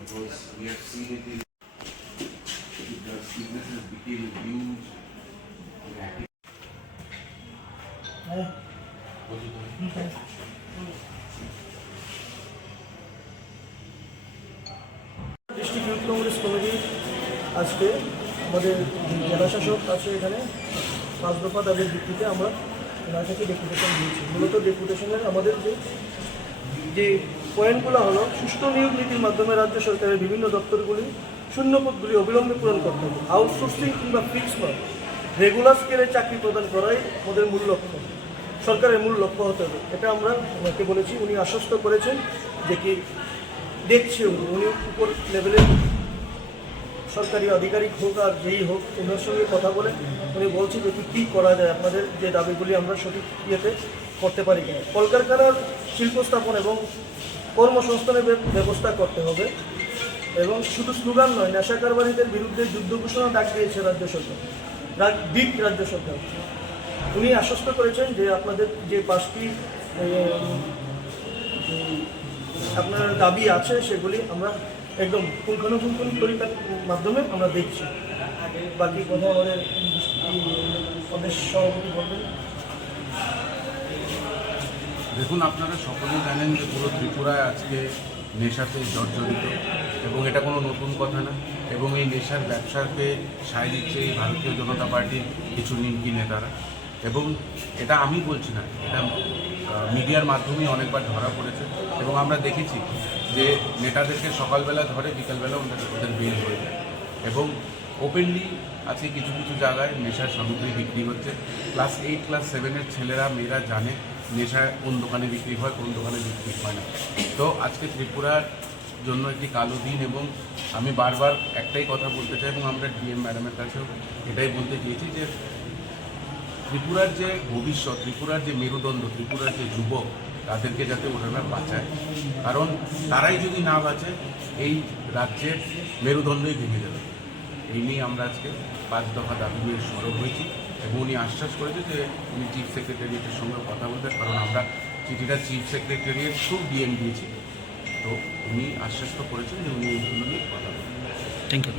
Because we have seen it in the businesses became huge. District youth Congress committee আজকে আমাদের জেলা শাসক আছে এখানে 5 দফা দাবির ভিত্তিতে আমরা এনার কাছে ডেপুটেশন দিয়েছি। মূলত ডেপুটেশনের আমাদের যে পয়েন্টগুলো হলো সুষ্ঠু নিয়োগ নীতির মাধ্যমে রাজ্য সরকারের বিভিন্ন দপ্তরগুলি শূন্যপদগুলি অবিলম্বে পূরণ করতে হবে। আউটসোর্সিং কিংবা ফিক্স নয়, রেগুলার স্কেলে চাকরি প্রদান করাই আমাদের মূল লক্ষ্য, সরকারের মূল লক্ষ্য হতে হবে। এটা আমরা ওনাকে বলেছি, উনি আশ্বস্ত করেছেন যে কি দেখছে উনি উপর লেভেলের সরকারি আধিকারিক হোক আর যেই হোক ওনার সঙ্গে কথা বলে উনি বলছি যে কী করা যায়, আপনাদের যে দাবিগুলি আমরা সঠিক ইয়েতে করতে পারি কিনা। কলকারখানার শিল্প স্থাপন এবং কর্মসংস্থানের ব্যবস্থা করতে হবে এবং শুধু স্লোগান নয়, নেশা কারবারিদের বিরুদ্ধে যুদ্ধ ঘোষণা ডাক দিয়েছে রাজ্য সরকার, রাজ্য সরকার। উনি আশ্বস্ত করেছেন যে আপনাদের যে 5টি আপনার দাবি আছে সেগুলি আমরা একদম পুঙ্খানুপুঙ্খানু তরিকার মাধ্যমে আমরা দেখছি। বাকি কথা আমাদের প্রদেশ সভাপতি বলবেন। দেখুন, আপনারা সকলেই জানেন যে পুরো ত্রিপুরায় আজকে নেশাতে জর্জরিত এবং এটা কোনো নতুন কথা না, এবং এই নেশার ব্যবসাকে সায় দিচ্ছে এই ভারতীয় জনতা পার্টির কিছু নিমকি নেতারা। এবং এটা আমি বলছি না, এটা মিডিয়ার মাধ্যমেই অনেকবার ধরা পড়েছে এবং আমরা দেখেছি যে নেতাদেরকে সকালবেলা ধরে বিকালবেলা ওদের বের হয়ে যায় এবং ওপেনলি আজকে কিছু কিছু জায়গায় নেশার সামগ্রী বিক্রি হচ্ছে। ক্লাস 8 ক্লাস 7-এর ছেলেরা মেয়েরা জানে নেশা কোন দোকানে বিক্রি হয়, কোন দোকানে বিক্রি হয় না। তো আজকে ত্রিপুরার জন্য একটি কালো দিন এবং আমি বারবার একটাই কথা বলতে চাই এবং আমরা ডিএম ম্যাডামের কাছেও এটাই বলতে চেয়েছি যে ত্রিপুরার যে ভবিষ্যৎ, ত্রিপুরার যে মেরুদণ্ড, ত্রিপুরার যে যুবক, তাদেরকে যাতে ওনারা বাঁচায়, কারণ তারাই যদি না বাঁচে এই রাজ্যের মেরুদণ্ডই ভেঙে যাবে। এই নিয়ে আমরা আজকে 5 দফা দাবি নিয়ে সরব হয়েছি এবং উনি আশ্বাস করেছে যে উনি চিফ সেক্রেটারিয়েটের সঙ্গে কথা বলবেন, কারণ আমরা চিঠিটা চিফ সেক্রেটারিয়েট থ্রু ডিএম দিয়েছি। তো উনি আশ্বস্ত করেছেন যে উনি এইগুলো নিয়ে কথা বলবেন। Thank you.